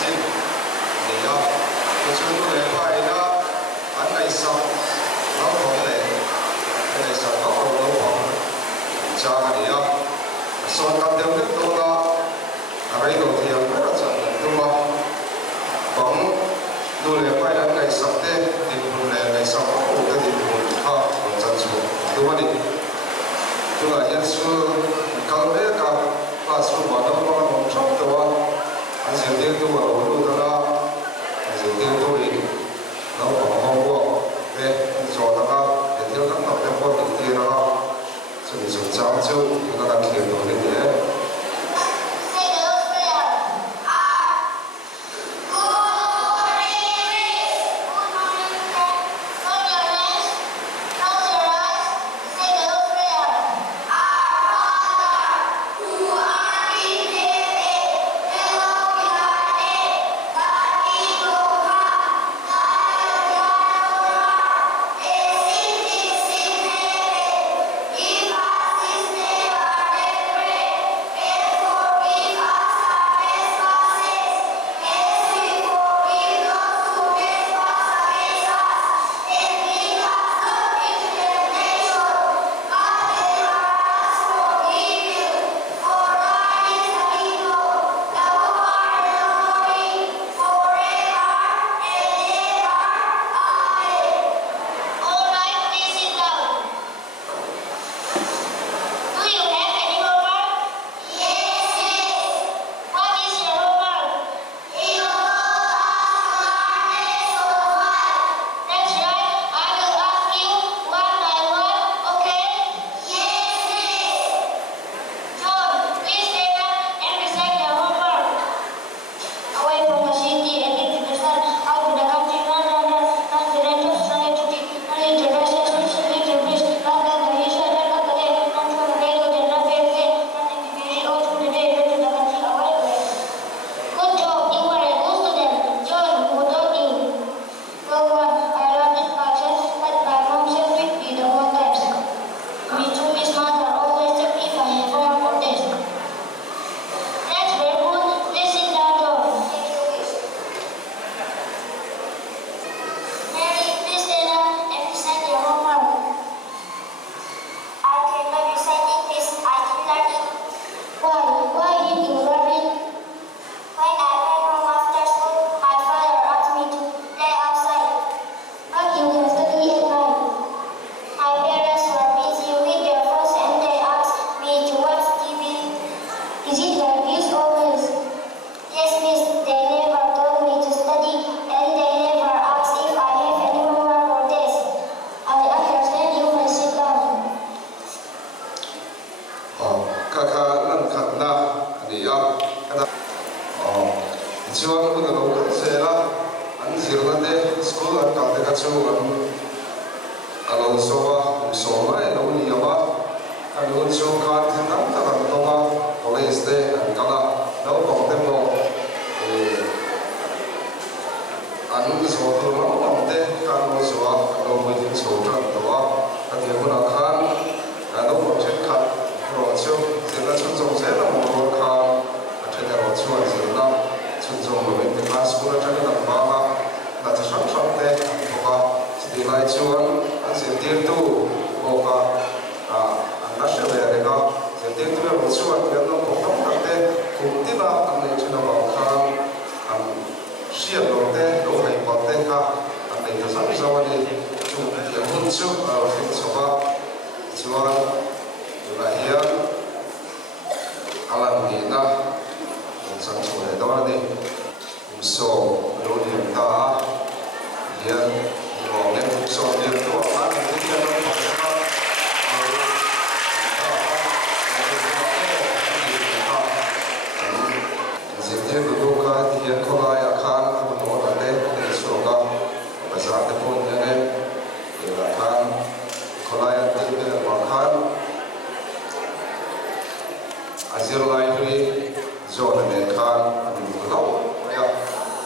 xin thì tôi chưa có lẽ phải đó anh này xong nó không lẽ anh này xong nó không đâu không cha cái gì son tam dem được đâu đó cái đầu tiên rất là chậm đúng không bóng đôi lẽ phải anh này xong thế thì đôi lẽ này xong nó cũng cái gì cũng không chân xuống đúng không đi chúng là hiện sự càng bé càng và sự hoạt động của nó trong đó anh sẽ tiếp tục vào đầu đó anh sẽ tiếp tục đi nó còn không có về cho đó để theo các học theo con thực tế đó sự sự giáo dục chúng ta đang hiểu được cái đấy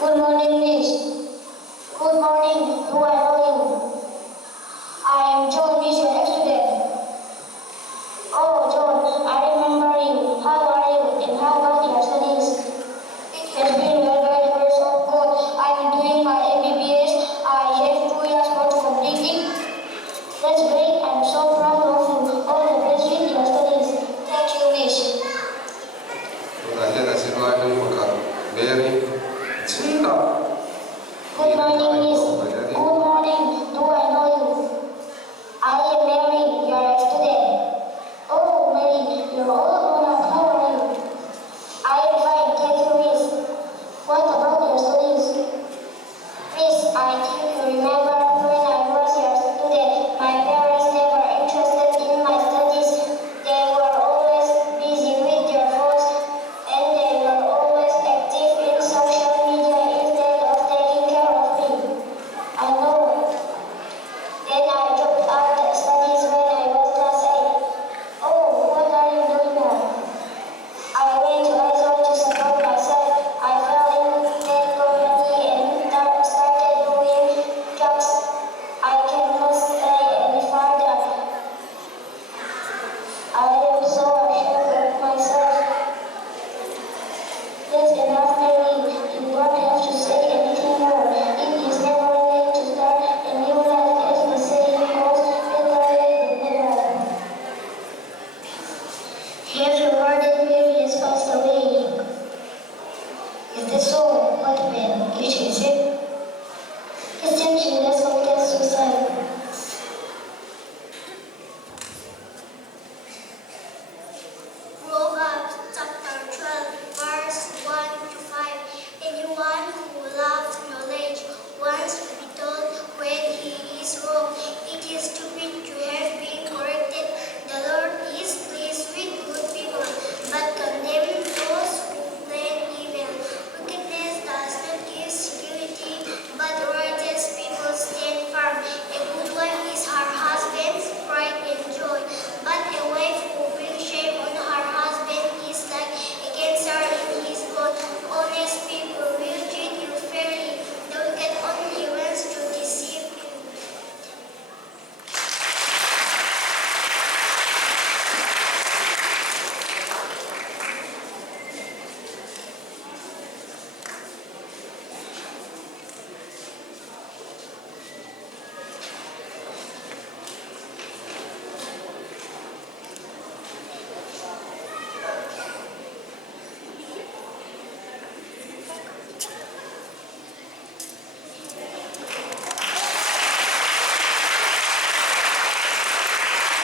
Good morning, Miss. Good morning. Who I know you? I am John, Miss, your ex-student. Oh, John, I remember you. How are you and how about your studies? It has been well, very passed away. Is this so? What will you choose it? His teaching lesson